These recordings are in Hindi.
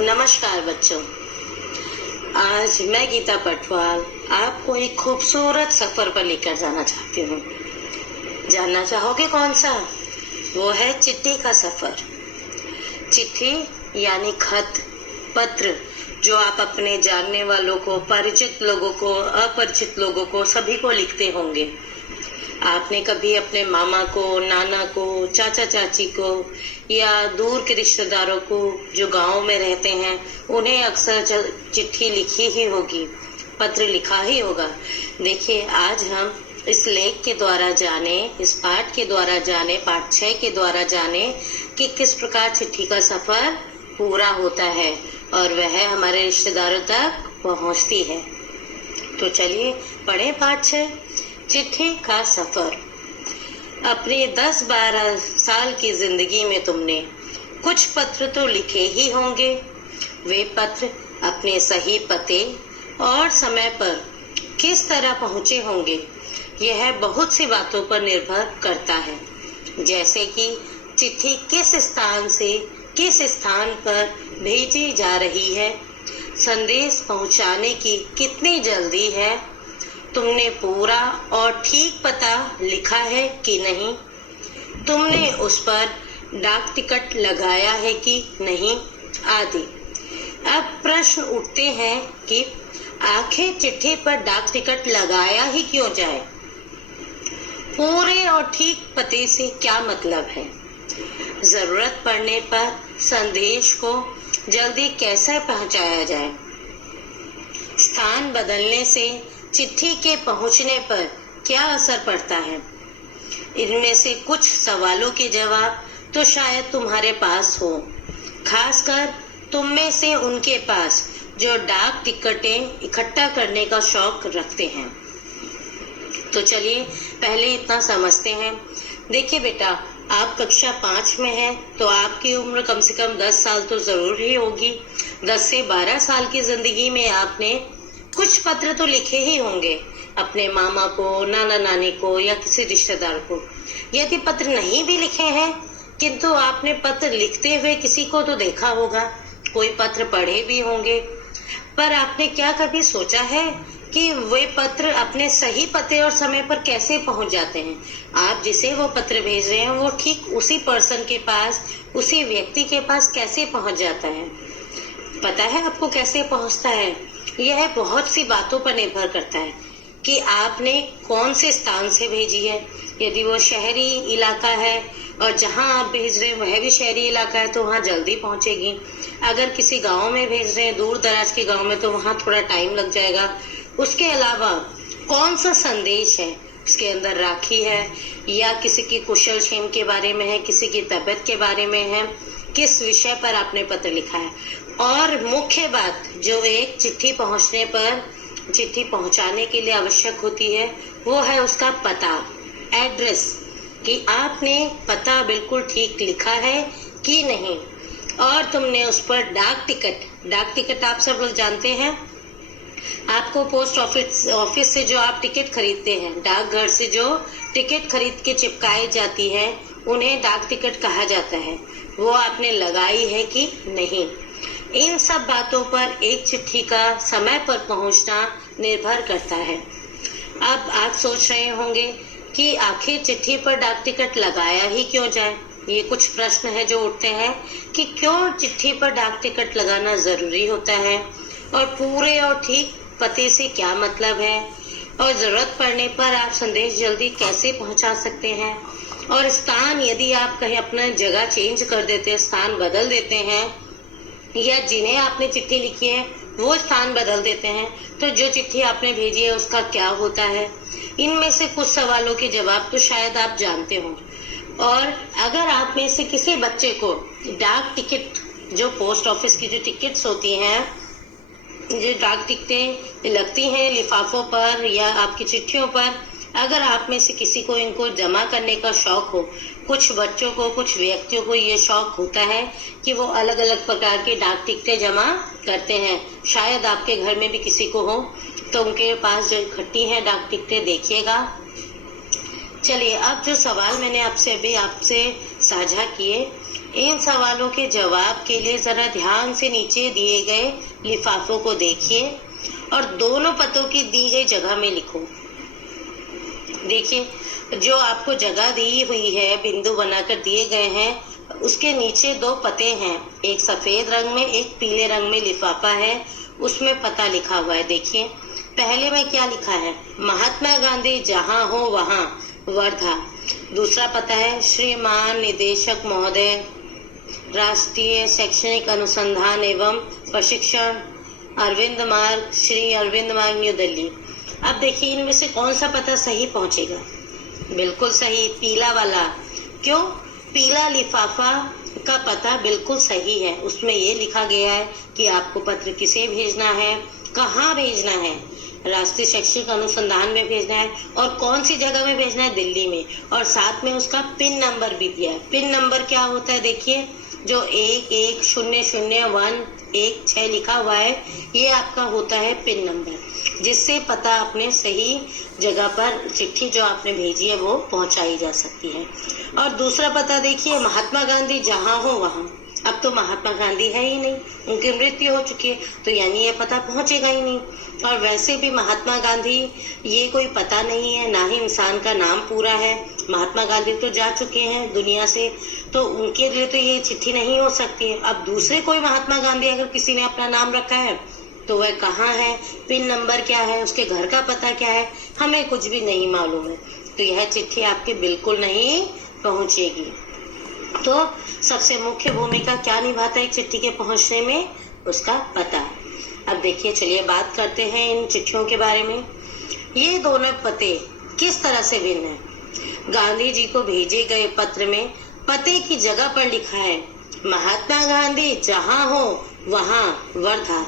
नमस्कार बच्चों। आज मैं गीता पटवाल आपको एक खूबसूरत सफर पर लेकर जाना चाहती हूँ। जानना चाहोगे कौन सा? वो है चिट्ठी का सफर। चिट्ठी यानी खत, पत्र, जो आप अपने जानने वालों को, परिचित लोगों को, अपरिचित लोगों को, सभी को लिखते होंगे। आपने कभी अपने मामा को, नाना को, चाचा चाची को या दूर के रिश्तेदारों को जो गांव में रहते हैं, उन्हें अक्सर चिट्ठी लिखी ही होगी, पत्र लिखा ही होगा। देखिए, आज हम इस लेख के द्वारा जाने, इस पाठ के द्वारा जाने, पाठ 6 के द्वारा जाने कि किस प्रकार चिट्ठी का सफर पूरा होता है और वह हमारे रिश्तेदारों तक पहुंचती है। तो चलिए पढ़ें पाठ 6, चिट्ठी का सफर। अपने 10-12 साल की जिंदगी में तुमने कुछ पत्र तो लिखे ही होंगे। वे पत्र अपने सही पते और समय पर किस तरह पहुंचे होंगे, यह बहुत सी बातों पर निर्भर करता है। जैसे कि चिट्ठी किस स्थान से किस स्थान पर भेजी जा रही है, संदेश पहुंचाने की कितनी जल्दी है, तुमने पूरा और ठीक पता लिखा है कि नहीं, तुमने उस पर डाक टिकट लगाया है कि नहीं, आदि। अब प्रश्न उठते हैं कि आखिर चिट्ठी पर डाक टिकट लगाया ही क्यों जाए? पूरे और ठीक पते से क्या मतलब है? जरूरत पड़ने पर संदेश को जल्दी कैसे पहुंचाया जाए? स्थान बदलने से चिट्ठी के पहुंचने पर क्या असर पड़ता है? इनमें से कुछ सवालों के जवाब तो शायद तुम्हारे पास हो, खासकर तुम में से उनके पास जो डाक टिकटें इकट्ठा करने का शौक रखते हैं। तो चलिए पहले इतना समझते हैं। देखिए बेटा, आप कक्षा 5 में हैं तो आपकी उम्र कम से कम 10 साल तो जरूर ही होगी। 10 से 12 साल की जिंदगी में आपने कुछ पत्र तो लिखे ही होंगे अपने मामा को, नाना नानी को या किसी रिश्तेदार को। यदि पत्र नहीं भी लिखे हैं, किंतु आपने पत्र लिखते हुए किसी को तो देखा होगा, कोई पत्र पढ़े भी होंगे। पर आपने क्या कभी सोचा है कि वे पत्र अपने सही पते और समय पर कैसे पहुंच जाते हैं? आप जिसे वो पत्र भेज रहे हैं वो ठीक उसी पर्सन के पास, उसी व्यक्ति के पास कैसे पहुंच जाता है? पता है आपको कैसे पहुंचता है? यह बहुत सी बातों पर निर्भर करता है कि आपने कौन से स्थान से भेजी है। यदि वो शहरी इलाका है और जहां आप भेज रहे हैं वह भी शहरी इलाका है तो वहां जल्दी पहुंचेगी। अगर किसी गांव में भेज रहे हैं, दूर दराज के गांव में, तो वहां थोड़ा टाइम लग जाएगा। उसके अलावा कौन सा संदेश है, उसके अंदर राखी है या किसी की कुशल क्षेम के बारे में है, किसी की तबीयत के बारे में है, किस विषय पर आपने पत्र लिखा है। और मुख्य बात जो एक चिट्ठी पहुंचने पर, चिट्ठी पहुंचाने के लिए आवश्यक होती है, वो है उसका पता, एड्रेस, कि आपने पता बिल्कुल ठीक लिखा है कि नहीं। और तुमने उस पर डाक टिकट आप सब लोग जानते हैं। आपको पोस्ट ऑफिस से जो आप टिकट खरीदते हैं, डाकघर से जो टिकट खरीद के चिपकाई जाती है, उन्हें डाक टिकट कहा जाता है। वो आपने लगाई है कि नहीं? इन सब बातों पर एक चिट्ठी का समय पर पहुंचना निर्भर करता है। अब आप सोच रहे होंगे कि आखिर चिट्ठी पर डाक टिकट लगाया ही क्यों जाए? ये कुछ प्रश्न है जो उठते हैं कि क्यों चिट्ठी पर डाक टिकट लगाना जरूरी होता है और पूरे और ठीक पते से क्या मतलब है, और जरूरत पड़ने पर आप संदेश जल्दी कैसे पहुंचा सकते हैं। और स्थान, यदि आप कहीं अपना जगह चेंज कर देते हैं, स्थान बदल देते हैं, या जिन्हें आपने चिट्ठी लिखी है वो स्थान बदल देते हैं, तो जो चिट्ठी आपने भेजी है उसका क्या होता है? इनमें से कुछ सवालों के जवाब तो शायद आप जानते हो। और अगर आप में से किसी बच्चे को डाक टिकट, जो पोस्ट ऑफिस की जो टिकट्स होती हैं, जो डाक टिकटें लगती हैं लिफाफों पर या आपकी चिट्ठियों पर, अगर आप में से किसी को इनको जमा करने का शौक हो, कुछ बच्चों को, कुछ व्यक्तियों को ये शौक होता है कि वो अलग अलग प्रकार के डाक टिकटें जमा करते हैं। शायद आपके घर में भी किसी को हो, तो उनके पास जो इकट्ठी है डाक टिकटें देखिएगा। चलिए, अब जो सवाल मैंने आपसे अभी साझा किए, इन सवालों के जवाब के लिए जरा ध्यान से नीचे दिए गए लिफाफों को देखिए और दोनों पतों की दी गई जगह में लिखो। देखिए, जो आपको जगह दी हुई है, बिंदु बनाकर दिए गए हैं, उसके नीचे दो पते हैं, एक सफेद रंग में, एक पीले रंग में लिफाफा है, उसमें पता लिखा हुआ है। देखिए, पहले में क्या लिखा है? महात्मा गांधी जहां हो वहां, वर्धा। दूसरा पता है श्रीमान निदेशक महोदय, राष्ट्रीय शैक्षणिक अनुसंधान एवं प्रशिक्षण, अरविंद मार्ग, श्री अरविंद मार्ग, न्यू दिल्ली। अब देखिए, इनमें से कौन सा पता सही पहुंचेगा? बिल्कुल सही, पीला वाला। क्यों? पीला लिफाफा का पता बिल्कुल सही है। उसमें ये लिखा गया है कि आपको पत्र किसे भेजना है, कहाँ भेजना है, राष्ट्रीय शैक्षिक अनुसंधान में भेजना है और कौन सी जगह में भेजना है, दिल्ली में। और साथ में उसका पिन नंबर भी दिया है। पिन नंबर क्या होता है? देखिए, जो 11000116 लिखा हुआ है, ये आपका होता है पिन नंबर, जिससे पता अपने सही जगह पर चिट्ठी जो आपने भेजी है वो पहुंचाई जा सकती है। और दूसरा पता देखिए, महात्मा गांधी जहां हो वहां। अब तो महात्मा गांधी है ही नहीं, उनकी मृत्यु हो चुकी है, तो यानी ये पता पहुंचेगा ही नहीं। और वैसे भी महात्मा गांधी ये कोई पता नहीं है, ना ही इंसान का नाम पूरा है। महात्मा गांधी तो जा चुके हैं दुनिया से, तो उनके लिए तो ये चिट्ठी नहीं हो सकती है। अब दूसरे कोई महात्मा गांधी अगर किसी ने अपना नाम रखा है तो वह कहाँ है, पिन नंबर क्या है, उसके घर का पता क्या है, हमें कुछ भी नहीं मालूम है, तो यह चिट्ठी आपके बिल्कुल नहीं पहुंचेगी। तो सबसे मुख्य भूमिका क्या निभाता है एक चिट्ठी के पहुंचने में? उसका पता। अब देखिए, चलिए बात करते हैं इन चिट्ठियों के बारे में। ये दोनों पते किस तरह से भिन्न हैं? गांधी जी को भेजे गए पत्र में पते की जगह पर लिखा है महात्मा गांधी जहां हो वहां, वर्धा,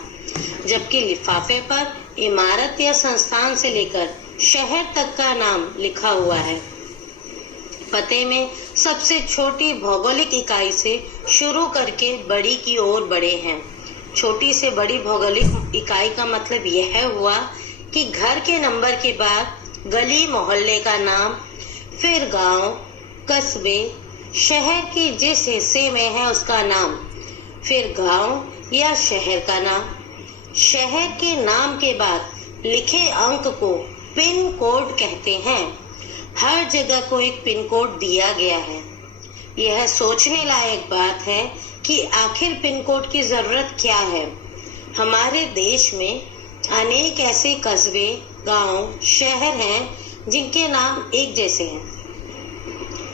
जबकि लिफाफे पर इमारत या संस्थान से लेकर शहर तक का नाम लिखा हुआ है। पते में सबसे छोटी भौगोलिक इकाई से शुरू करके बड़ी की ओर बढ़े हैं। छोटी से बड़ी भौगोलिक इकाई का मतलब यह हुआ कि घर के नंबर के बाद गली मोहल्ले का नाम, फिर गांव, कस्बे, शहर के जिस हिस्से में है उसका नाम, फिर गांव या शहर का नाम। शहर के नाम के बाद लिखे अंक को पिन कोड कहते हैं। हर जगह को एक पिन कोड दिया गया है। यह सोचने लायक बात है कि आखिर पिन कोड की जरूरत क्या है। हमारे देश में अनेक ऐसे कस्बे, गांव, शहर हैं जिनके नाम एक जैसे हैं।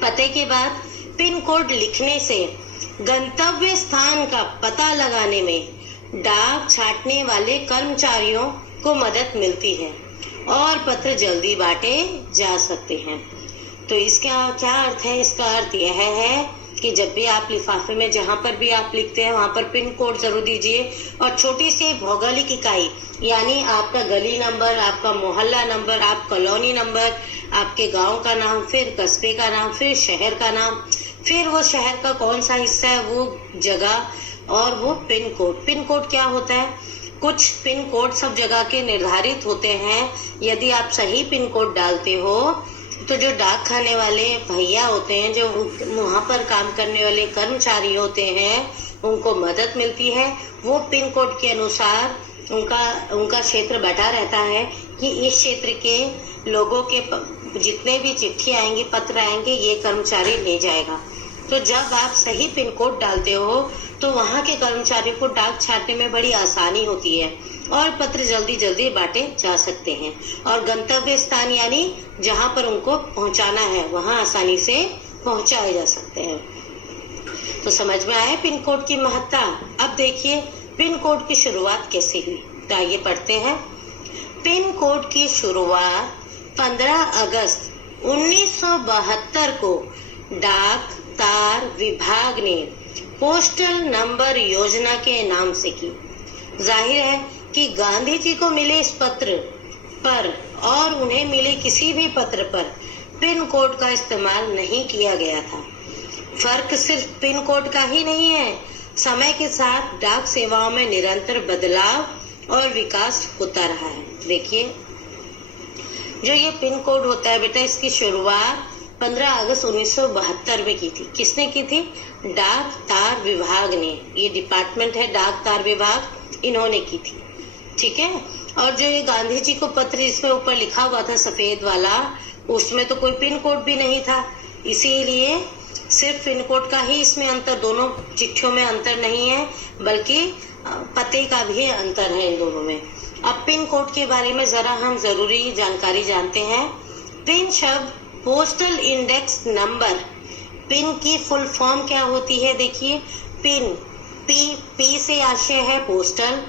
पते के बाद पिन कोड लिखने से गंतव्य स्थान का पता लगाने में डाक छांटने वाले कर्मचारियों को मदद मिलती है और पत्र जल्दी बांटे जा सकते हैं। तो इसका क्या अर्थ है? इसका अर्थ यह है कि जब भी आप लिफाफे में जहां पर भी आप लिखते हैं वहां पर पिन कोड जरूर दीजिए और छोटी सी भौगोलिक इकाई यानी आपका गली नंबर, आपका मोहल्ला नंबर, आप कॉलोनी नंबर, आपके गांव का नाम, फिर कस्बे का नाम, फिर शहर का नाम, फिर वो शहर का कौन सा हिस्सा है, वो जगह, और वो पिन कोड। पिन कोड क्या होता है? कुछ पिन कोड सब जगह के निर्धारित होते हैं। यदि आप सही पिन कोड डालते हो तो जो डाक खाने वाले भैया होते हैं, जो वहां पर काम करने वाले कर्मचारी होते हैं, उनको मदद मिलती है। वो पिन कोड के अनुसार उनका क्षेत्र बटा रहता है कि इस क्षेत्र के लोगों के जितने भी चिट्ठी आएंगी, पत्र आएंगे, ये कर्मचारी ले जाएगा। तो जब आप सही पिन कोड डालते हो तो वहां के कर्मचारी को डाक छापने में बड़ी आसानी होती है और पत्र जल्दी जल्दी बांटे जा सकते हैं। और गंतव्य स्थान यानी जहां पर उनको पहुंचाना है वहां आसानी से पहुंचाए जा सकते हैं। तो समझ में आया पिन कोड की महत्ता। अब देखिए पिन कोड की शुरुआत कैसे हुई, तो आइए पढ़ते हैं। पिन कोड की शुरुआत 15 अगस्त 1972 को डाक तार विभाग ने पोस्टल नंबर योजना के नाम से की। जाहिर है कि गांधी जी को मिले इस पत्र पर और उन्हें मिले किसी भी पत्र पर पिन कोड का इस्तेमाल नहीं किया गया था। फर्क सिर्फ पिन कोड का ही नहीं है, समय के साथ डाक सेवाओं में निरंतर बदलाव और विकास होता रहा है। देखिए, जो ये पिन कोड होता है बेटा, इसकी शुरुआत 15 अगस्त 1972 में की थी। किसने की थी? डाक तार विभाग ने। ये डिपार्टमेंट है डाक तार विभाग, इन्होंने की थी। ठीक है। और जो ये गांधी जी को पत्र इसमें ऊपर लिखा हुआ था सफेद वाला, उसमें तो कोई पिन कोड भी नहीं था, इसीलिए सिर्फ पिन कोड का ही इसमें अंतर, दोनों चिट्ठियों में अंतर नहीं है, बल्कि पते का भी अंतर है इन दोनों में। अब पिन कोड के बारे में जरा हम जरूरी जानकारी जानते हैं। पिन शब्द पोस्टल इंडेक्स नंबर। पिन की फुल फॉर्म क्या होती है? देखिए, पिन, पी से आशय है पोस्टल,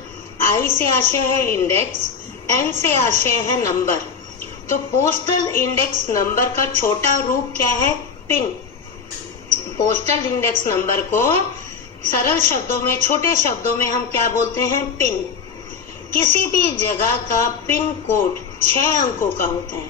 आई से आशय है इंडेक्स, एन से आशय है नंबर। तो पोस्टल इंडेक्स नंबर का छोटा रूप क्या है? पिन। पोस्टल इंडेक्स नंबर को सरल शब्दों में, छोटे शब्दों में हम क्या बोलते हैं? पिन। किसी भी जगह का पिन कोड 6 अंकों का होता है।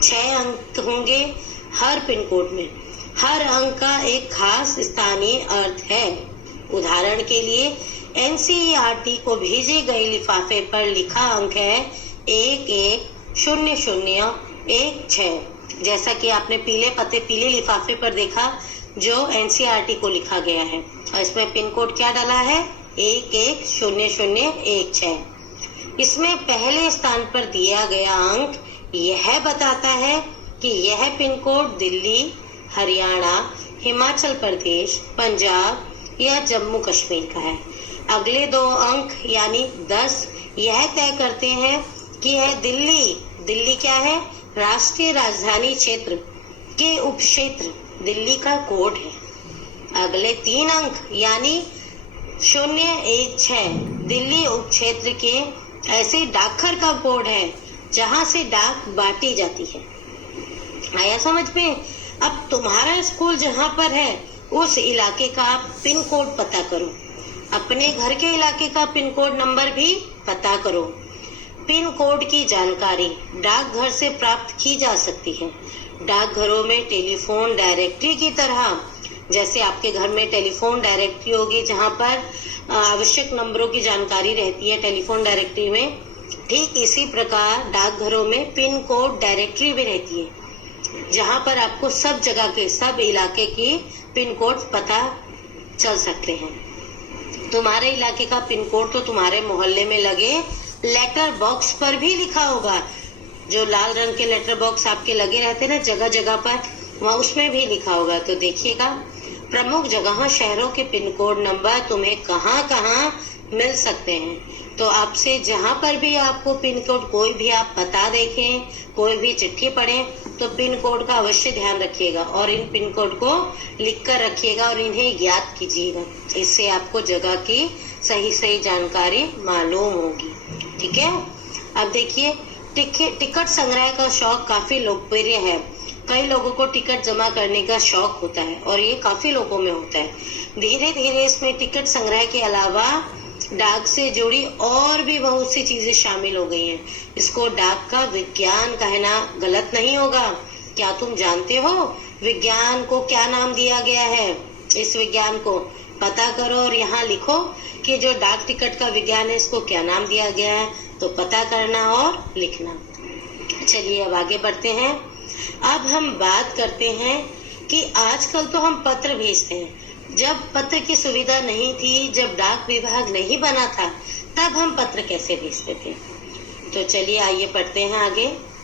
6 अंक होंगे हर पिन कोड में। हर अंक का एक खास स्थानीय अर्थ है। उदाहरण के लिए एनसीईआरटी को भेजे गए लिफाफे पर लिखा अंक है 110016। जैसा कि आपने पीले पत्ते, पीले लिफाफे पर देखा जो एनसीईआरटी को लिखा गया है, और इसमें पिन कोड क्या डाला है? 110016। इसमें पहले स्थान पर दिया गया अंक यह बताता है कि यह पिन कोड दिल्ली, हरियाणा, हिमाचल प्रदेश, पंजाब या जम्मू कश्मीर का है। अगले 2 अंक यानी 10 यह तय करते हैं कि यह दिल्ली क्या है? राष्ट्रीय राजधानी क्षेत्र के उपक्षेत्र दिल्ली का कोड है। अगले 3 अंक यानी 016 दिल्ली उपक्षेत्र के ऐसे डाकघर का कोड है जहां से डाक बांटी जाती है। आया समझ में? अब तुम्हारा स्कूल जहां पर है उस इलाके का पिन कोड पता करो। अपने घर के इलाके का पिन कोड नंबर भी पता करो। पिन कोड की जानकारी डाकघर से प्राप्त की जा सकती है। डाकघरों में टेलीफोन डायरेक्टरी की तरह, जैसे आपके घर में टेलीफोन डायरेक्टरी होगी जहां पर आवश्यक नंबरों की जानकारी रहती है टेलीफोन डायरेक्टरी में, ठीक इसी प्रकार डाकघरों में पिन कोड डायरेक्टरी भी रहती है जहां पर आपको सब जगह के, सब इलाके की पिन कोड पता चल सकते हैं। तुम्हारे इलाके का पिन कोड तो तुम्हारे मोहल्ले में लगे लेटर बॉक्स पर भी लिखा होगा। जो लाल रंग के लेटर बॉक्स आपके लगे रहते हैं ना जगह जगह पर, वहाँ उसमें भी लिखा होगा। तो देखिएगा, प्रमुख जगह शहरों के पिन कोड नंबर तुम्हें कहाँ कहाँ मिल सकते हैं। तो आपसे जहाँ पर भी आपको पिन कोड, कोई भी आप पता देखें, कोई भी चिट्ठी पढ़ें, तो पिन कोड का अवश्य ध्यान रखिएगा और इन पिन कोड को लिख कर रखिएगा और इन्हें याद कीजिएगा। इससे आपको जगह की सही जानकारी मालूम होगी। ठीक है। अब देखिए, टिकट संग्रह का शौक काफी लोकप्रिय है। कई लोगों को टिकट जमा करने का शौक होता है और ये काफी लोगों में होता है। धीरे धीरे इसमें टिकट संग्रह के अलावा डाक से जुड़ी और भी बहुत सी चीजें शामिल हो गई हैं। इसको डाक का विज्ञान कहना गलत नहीं होगा। क्या तुम जानते हो विज्ञान को क्या नाम दिया गया है? इस विज्ञान को पता करो और यहाँ लिखो कि जो डाक टिकट का विज्ञान है इसको क्या नाम दिया गया है, तो पता करना और लिखना। चलिए अब आगे बढ़ते हैं। अब हम बात करते हैं कि आजकल तो हम पत्र भेजते हैं। जब पत्र की सुविधा नहीं थी, जब डाक विभाग नहीं बना था, तब हम पत्र कैसे भेजते थे? तो चलिए आइए पढ़ते हैं आगे।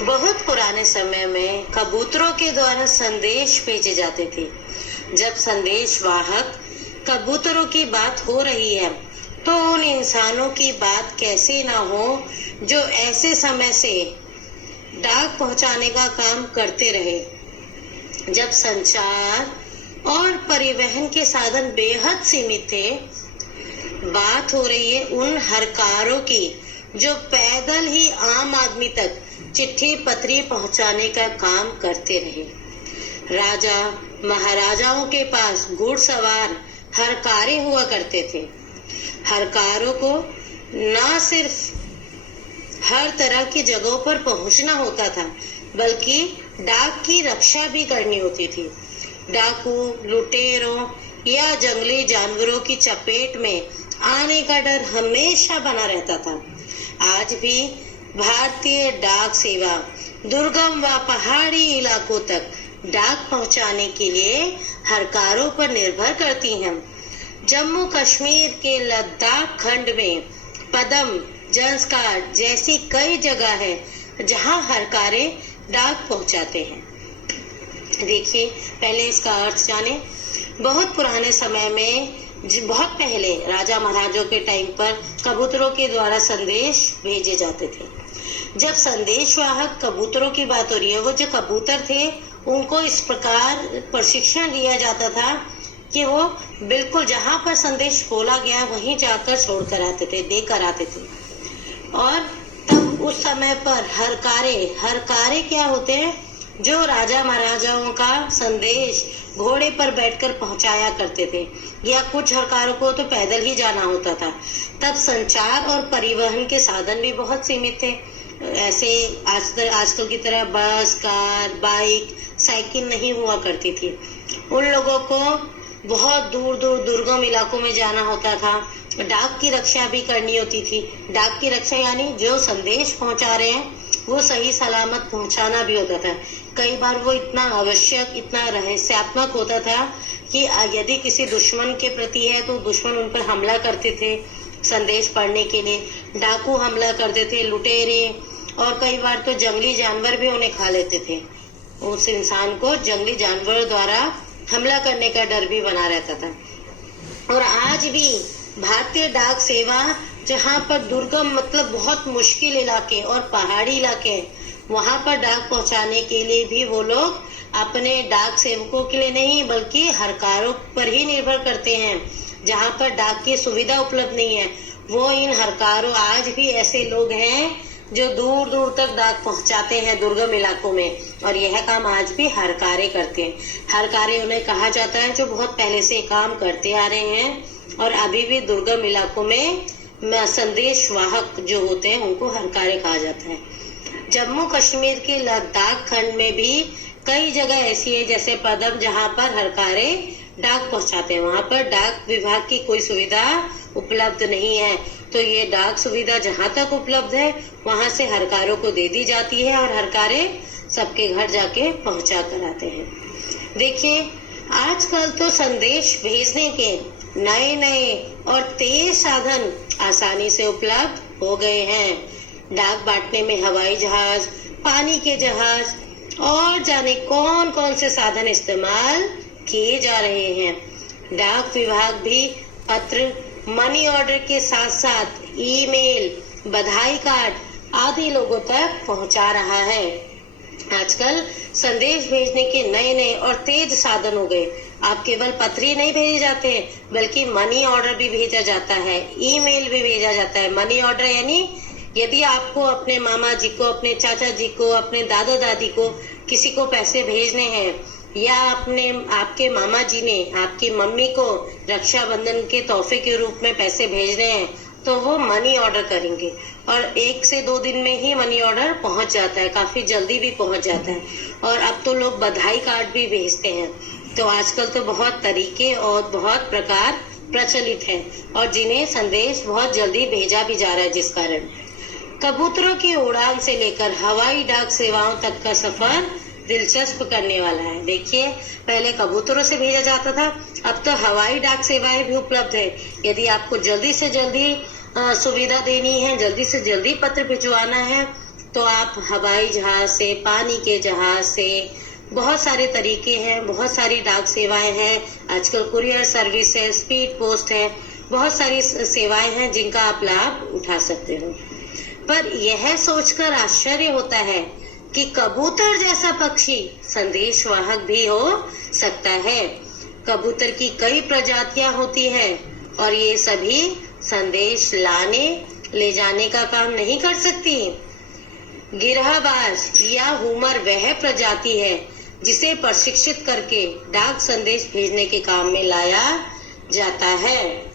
बहुत पुराने समय में कबूतरों के द्वारा संदेश भेजे जाते थे। जब संदेश वाहक कबूतरों की बात हो रही है, तो उन इंसानों की बात कैसे ना हो जो ऐसे समय से डाक पहुंचाने का काम करते रहे। जब संचार और परिवहन के साधन बेहद सीमित थे, बात हो रही है उन हरकारों की जो पैदल ही आम आदमी तक चिट्ठी पत्री पहुंचाने का काम करते रहे। राजा महाराजाओं के पास घुड़सवार हरकारे हुआ करते थे। हरकारों को न सिर्फ हर तरह की जगहों पर पहुंचना होता था, बल्कि डाक की रक्षा भी करनी होती थी। डाकू, लुटेरों या जंगली जानवरों की चपेट में आने का डर हमेशा बना रहता था। आज भी भारतीय डाक सेवा दुर्गम व पहाड़ी इलाकों तक डाक पहुंचाने के लिए हरकारों पर निर्भर करती हैं। जम्मू कश्मीर के लद्दाख खंड में पदम, जंस्कार जैसी कई जगह है जहां हरकारे डाक पहुंचाते हैं। देखिए, पहले इसका अर्थ जाने। बहुत पुराने समय में, बहुत पहले राजा महाराजों के टाइम पर कबूतरों के द्वारा संदेश भेजे जाते थे। जब संदेशवाहक कबूतरों की बात हो रही है, वो जो कबूतर थे उनको इस प्रकार प्रशिक्षण दिया जाता था कि वो बिल्कुल जहां पर संदेश बोला गया वहीं जाकर छोड़कर आते थे, देकर आते थे। और तब उस समय पर हरकारे क्या होते हैं? जो राजा महाराजाओं का संदेश घोड़े पर बैठकर पहुंचाया करते थे, या कुछ हरकारों को तो पैदल ही जाना होता था। तब संचार और परिवहन के साधन भी बहुत सीमित थे। ऐसे आजकल की तरह बस, कार, बाइक, साइकिल नहीं हुआ करती थी। उन लोगों को बहुत दूर दूर दुर्गम इलाकों में जाना होता था। डाक की रक्षा भी करनी होती थी। डाक की रक्षा यानी जो संदेश पहुंचा रहे हैं वो सही सलामत पहुंचाना भी होता था। कई बार वो इतना आवश्यक, इतना रहस्यात्मक होता था कि यदि किसी दुश्मन के प्रति है तो दुश्मन उन पर हमला करते थे संदेश पढ़ने के लिए। डाकू हमला करते थे, लुटेरे, और कई बार तो जंगली जानवर भी उन्हें खा लेते थे। उस इंसान को जंगली जानवर द्वारा हमला करने का डर भी बना रहता था। और आज भी भारतीय डाक सेवा जहाँ पर दुर्गम मतलब बहुत मुश्किल इलाके और पहाड़ी इलाके, वहां पर डाक पहुंचाने के लिए भी वो लोग अपने डाक सेवकों के लिए नहीं बल्कि हरकारों पर ही निर्भर करते हैं। जहाँ पर डाक की सुविधा उपलब्ध नहीं है, वो इन हरकारों, आज भी ऐसे लोग हैं जो दूर दूर तक डाक पहुंचाते हैं दुर्गम इलाकों में, और यह काम आज भी हरकारे करते हैं। हरकारे उन्हें कहा जाता है जो बहुत पहले से काम करते आ रहे हैं, और अभी भी दुर्गम इलाकों में संदेशवाहक जो होते हैं उनको हरकारे कहा जाता है। जम्मू कश्मीर के लद्दाख खंड में भी कई जगह ऐसी है जैसे पदम, जहाँ पर हरकारे डाक पहुंचाते हैं। वहां पर डाक विभाग की कोई सुविधा उपलब्ध नहीं है, तो ये डाक सुविधा जहाँ तक उपलब्ध है वहां से हरकारों को दे दी जाती है, और हरकारे सबके घर जाके पहुंचा कर आते हैं। देखिए, आजकल तो संदेश भेजने के नए नए और तेज साधन आसानी से उपलब्ध हो गए हैं। डाक बांटने में हवाई जहाज, पानी के जहाज और जाने कौन कौन से साधन इस्तेमाल किए जा रहे हैं। डाक विभाग भी पत्र, मनी ऑर्डर के साथ साथ ईमेल, बधाई कार्ड आदि लोगों तक पहुंचा रहा है। आजकल संदेश भेजने के नए नए और तेज साधन हो गए। आप केवल पत्र ही नहीं भेजे जाते हैं, बल्कि मनी ऑर्डर भी भेजा जाता है, ईमेल भी भेजा जाता है। मनी ऑर्डर यानी यदि आपको अपने मामा जी को, अपने चाचा जी को, अपने दादा दादी को किसी को पैसे भेजने हैं, या आपके मामा जी ने आपकी मम्मी को रक्षाबंधन के तोहफे के रूप में पैसे भेजने हैं, तो वो मनी ऑर्डर करेंगे, और 1 से 2 दिन में ही मनी ऑर्डर पहुंच जाता है, काफी जल्दी भी पहुंच जाता है। और अब तो लोग बधाई कार्ड भी भेजते हैं। तो आजकल तो बहुत तरीके और बहुत प्रकार प्रचलित हैं, और जिन्हें संदेश बहुत जल्दी भेजा भी जा रहा है, जिस कारण कबूतरों की उड़ान से लेकर हवाई डाक सेवाओं तक का सफर दिलचस्प करने वाला है। देखिए, पहले कबूतरों से भेजा जाता था, अब तो हवाई डाक सेवाएं भी उपलब्ध है। यदि आपको जल्दी से जल्दी सुविधा देनी है, जल्दी से जल्दी पत्र भिजवाना है, तो आप हवाई जहाज से, पानी के जहाज से, बहुत सारे तरीके हैं, बहुत सारी डाक सेवाएं हैं। आजकल कुरियर सर्विस है, स्पीड पोस्ट है, बहुत सारी सेवाएं हैं जिनका आप लाभ उठा सकते हो। पर यह सोचकर आश्चर्य होता है कि कबूतर जैसा पक्षी संदेशवाहक भी हो सकता है। कबूतर की कई प्रजातियां होती हैं, और ये सभी संदेश लाने ले जाने का काम नहीं कर सकती? गिरहबाज या हुमर वह प्रजाति है जिसे प्रशिक्षित करके डाक संदेश भेजने के काम में लाया जाता है।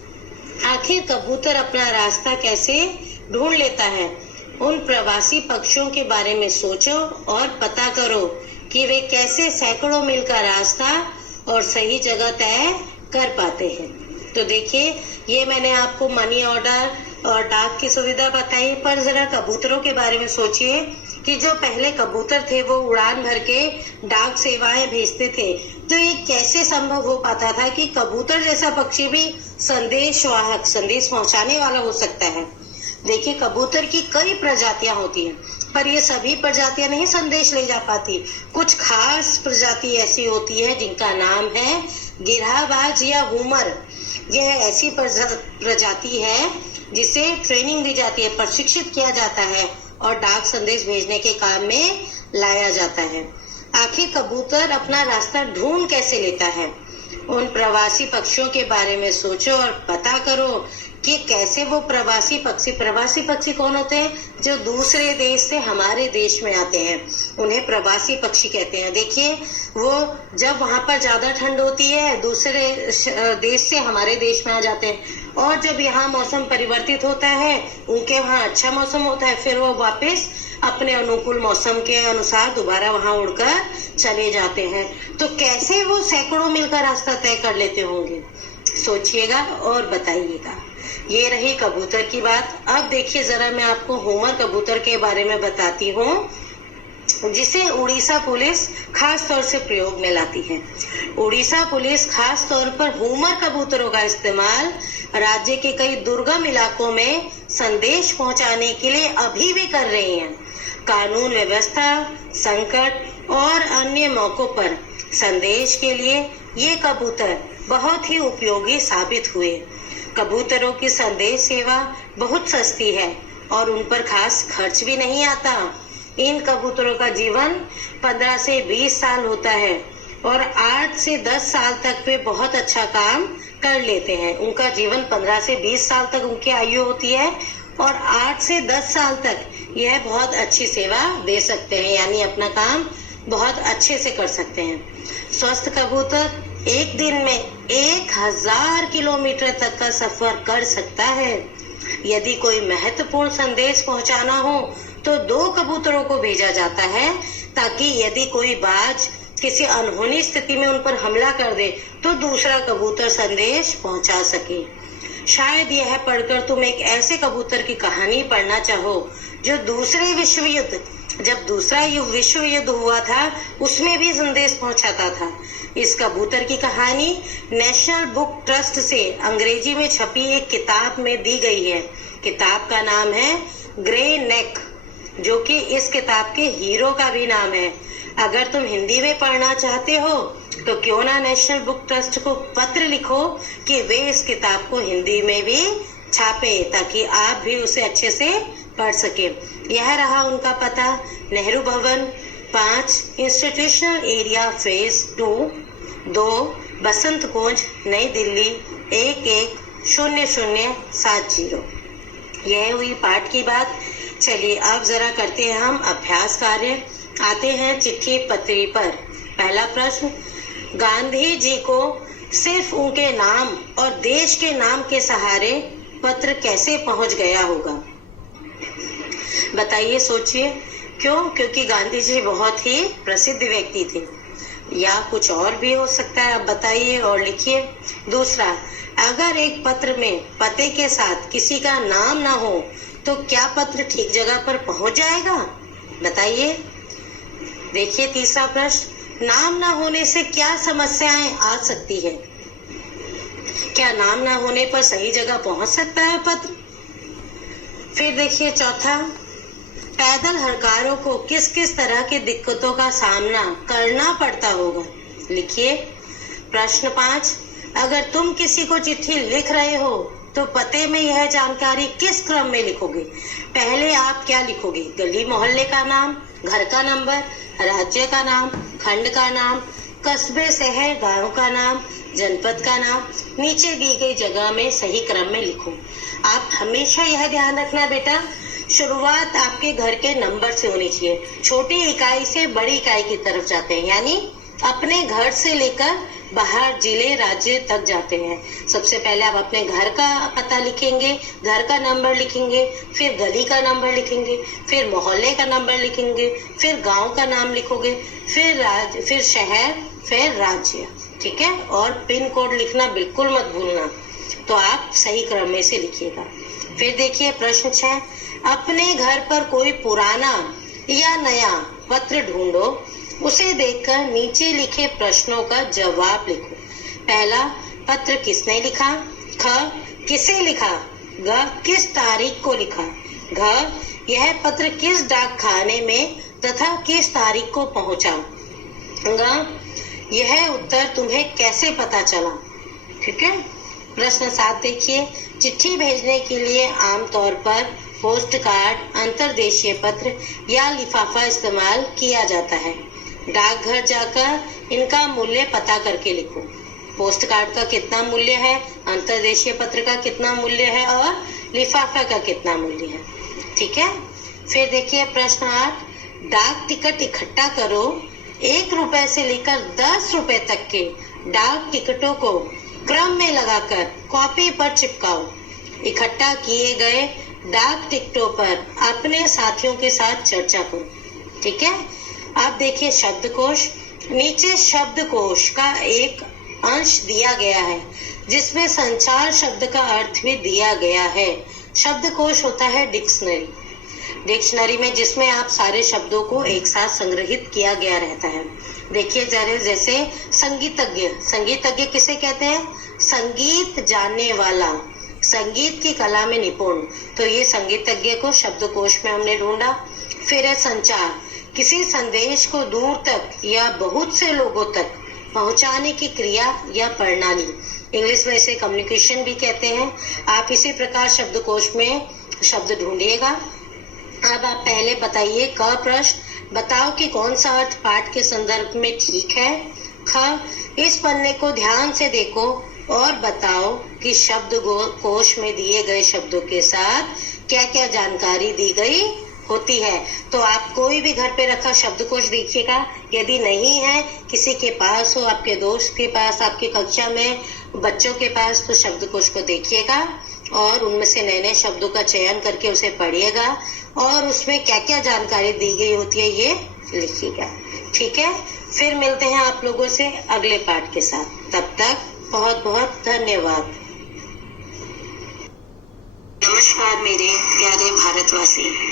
आखिर कबूतर अपना रास्ता कैसे ढूंढ लेता है? उन प्रवासी पक्षियों के बारे में सोचो और पता करो कि वे कैसे सैकड़ों मील का रास्ता और सही जगह तय कर पाते हैं। तो देखिए, ये मैंने आपको मनी ऑर्डर और डाक की सुविधा बताई, पर जरा कबूतरों के बारे में सोचिए कि जो पहले कबूतर थे वो उड़ान भर के डाक सेवाएं भेजते थे, तो ये कैसे संभव हो पाता था कि कबूतर जैसा पक्षी भी संदेश वाहक, संदेश पहुंचाने वाला हो सकता है। देखिए, कबूतर की कई प्रजातियां होती हैं, पर ये सभी प्रजातियां नहीं संदेश ले जा पाती। कुछ खास प्रजाति ऐसी होती है जिनका नाम है गिरहबाज या हुमर। यह ऐसी प्रजाति है जिसे ट्रेनिंग दी जाती है, प्रशिक्षित किया जाता है और डाक संदेश भेजने के काम में लाया जाता है। आखिर कबूतर अपना रास्ता ढूंढ कैसे लेता है? उन प्रवासी पक्षियों के बारे में सोचो और पता करो कि कैसे वो प्रवासी पक्षी कौन होते हैं? जो दूसरे देश से हमारे देश में आते हैं, उन्हें प्रवासी पक्षी कहते हैं। देखिए, वो जब वहां पर ज्यादा ठंड होती है, दूसरे देश से हमारे देश में आ जाते हैं, और जब यहाँ मौसम परिवर्तित होता है, उनके वहाँ अच्छा मौसम होता है, फिर वो वापस अपने अनुकूल मौसम के अनुसार दोबारा वहां उड़कर चले जाते हैं। तो कैसे वो सैकड़ों मील का रास्ता तय कर लेते होंगे? सोचिएगा और बताइएगा। ये रही कबूतर की बात। अब देखिए, जरा मैं आपको हुमर कबूतर के बारे में बताती हूँ, जिसे उड़ीसा पुलिस खास तौर से प्रयोग में लाती है। उड़ीसा पुलिस खास तौर पर हुमर कबूतरों का इस्तेमाल राज्य के कई दुर्गम इलाकों में संदेश पहुंचाने के लिए अभी भी कर रही है। कानून व्यवस्था, संकट और अन्य मौकों पर संदेश के लिए ये कबूतर बहुत ही उपयोगी साबित हुए। कबूतरों की संदेश सेवा बहुत सस्ती है और उन पर खास खर्च भी नहीं आता। इन कबूतरों का जीवन 15 से 20 साल होता है और 8 से 10 साल तक वे बहुत अच्छा काम कर लेते हैं। उनका जीवन 15 से 20 साल तक उनकी आयु होती है और 8 से 10 साल तक यह बहुत अच्छी सेवा दे सकते हैं, यानी अपना काम बहुत अच्छे से कर सकते हैं। स्वस्थ कबूतर एक दिन में 1000 किलोमीटर तक का सफर कर सकता है। यदि कोई महत्वपूर्ण संदेश पहुंचाना हो तो 2 कबूतरों को भेजा जाता है, ताकि यदि कोई बाज किसी अनहोनी स्थिति में उन पर हमला कर दे तो दूसरा कबूतर संदेश पहुंचा सके। शायद यह पढ़कर तुम एक ऐसे कबूतर की कहानी पढ़ना चाहो जो जब दूसरा विश्व युद्ध हुआ था, उसमें भी संदेश पहुंचाता था। इस कबूतर की कहानी नेशनल बुक ट्रस्ट से अंग्रेजी में छपी एक किताब में दी गई है। किताब का नाम है ग्रे नेक, जो कि इस किताब के हीरो का भी नाम है। अगर तुम हिंदी में पढ़ना चाहते हो तो क्यों ना नेशनल बुक ट्रस्ट को पत्र लिखो कि वे इस किताब को हिंदी में भी छापे, ताकि आप भी उसे अच्छे से पढ़ सके। यह रहा उनका पता, नेहरू भवन 5, इंस्टीट्यूशनल एरिया फेज 2, बसंत कुंज, नई दिल्ली 110070। यह हुई पाठ की बात। चलिए अब जरा करते हैं हम अभ्यास कार्य। आते हैं चिट्ठी पत्री पर। पहला प्रश्न, गांधी जी को सिर्फ उनके नाम और देश के नाम के सहारे पत्र कैसे पहुंच गया होगा? बताइए, सोचिए। क्यों? क्योंकि गांधी जी बहुत ही प्रसिद्ध व्यक्ति थे, या कुछ और भी हो सकता है। अब बताइए और लिखिए। दूसरा, अगर एक पत्र में पते के साथ किसी का नाम ना हो तो क्या पत्र ठीक जगह पर पहुंच जाएगा? बताइए। देखिए तीसरा प्रश्न, नाम ना होने से क्या समस्याएं आ सकती है? क्या नाम ना होने पर सही जगह पहुंच सकता है पत्र? फिर देखिए चौथा, पैदल हड़कारों को किस किस तरह की दिक्कतों का सामना करना पड़ता होगा? लिखिए। प्रश्न 5, अगर तुम किसी को चिट्ठी लिख रहे हो तो पते में यह जानकारी किस क्रम में लिखोगे? पहले आप क्या लिखोगे? गली मोहल्ले का नाम, घर का नंबर, राज्य का नाम, खंड का नाम, कस्बे शहर गांव का नाम, जनपद का नाम, नीचे दी गई जगह में सही क्रम में लिखो। आप हमेशा यह ध्यान रखना बेटा, शुरुआत आपके घर के नंबर से होनी चाहिए। छोटी इकाई से बड़ी इकाई की तरफ जाते हैं, यानी अपने घर से लेकर बाहर जिले राज्य तक जाते हैं। सबसे पहले आप अपने घर का पता लिखेंगे, घर का नंबर लिखेंगे, फिर गली का नंबर लिखेंगे, फिर मोहल्ले का नंबर लिखेंगे, फिर गांव का नाम लिखोगे, फिर शहर, फिर राज्य। ठीक है, और पिन कोड लिखना बिल्कुल मत भूलना। तो आप सही क्रम में से लिखिएगा। फिर देखिए प्रश्न 6, अपने घर पर कोई पुराना या नया पत्र ढूंढो, उसे देखकर नीचे लिखे प्रश्नों का जवाब लिखो। पहला, पत्र किसने लिखा? ख, किसे लिखा? ग, किस तारीख को लिखा? घ, यह पत्र किस डाक खाने में तथा किस तारीख को पहुंचा? ग, यह उत्तर तुम्हें कैसे पता चला? ठीक है। प्रश्न 7 देखिए, चिट्ठी भेजने के लिए आमतौर पर पोस्ट कार्ड, अंतर्देशीय पत्र या लिफाफा इस्तेमाल किया जाता है। डाकघर जाकर इनका मूल्य पता करके लिखो। पोस्ट कार्ड का कितना मूल्य है, अंतर्देशीय पत्र का कितना मूल्य है और लिफाफा का कितना मूल्य है। ठीक है। फिर देखिए प्रश्न 8, डाक टिकट इकट्ठा करो। 1 रुपए से लेकर 10 रुपए तक के डाक टिकटों को क्रम में लगाकर कॉपी पर चिपकाओ। इकट्ठा किए गए डाक टिकटों पर अपने साथियों के साथ चर्चा करो। ठीक है। अब देखिए शब्दकोश। नीचे शब्दकोश का एक अंश दिया गया है जिसमें संचार शब्द का अर्थ भी दिया गया है। शब्दकोश होता है डिक्शनरी में जिसमें आप सारे शब्दों को एक साथ संग्रहित किया गया रहता है। देखिए जैसे संगीतज्ञ किसे कहते हैं? संगीत जानने वाला, संगीत की कला में निपुण। तो ये संगीतज्ञ को शब्दकोश में हमने ढूंढा। फिर है संचार, किसी संदेश को दूर तक या बहुत से लोगों तक पहुंचाने की क्रिया या प्रणाली। इंग्लिश में इसे कम्युनिकेशन भी कहते हैं। आप इसी प्रकार शब्दकोश में शब्द ढूंढिएगा। अब आप पहले बताइए क प्रश्न, बताओ कि कौन सा अर्थ पाठ के संदर्भ में ठीक है। ख, इस पन्ने को ध्यान से देखो और बताओ कि शब्द कोश में दिए गए शब्दों के साथ क्या क्या जानकारी दी गई होती है। तो आप कोई भी घर पे रखा शब्दकोश देखिएगा। यदि नहीं है, किसी के पास हो, आपके दोस्त के पास, आपकी कक्षा में बच्चों के पास, तो शब्दकोश को देखिएगा और उनमें से नए नए शब्दों का चयन करके उसे पढ़िएगा और उसमें क्या क्या जानकारी दी गई होती है ये लिखिएगा। ठीक है। फिर मिलते हैं आप लोगों से अगले पाठ के साथ। तब तक बहुत बहुत धन्यवाद। नमस्कार मेरे प्यारे भारतवासी।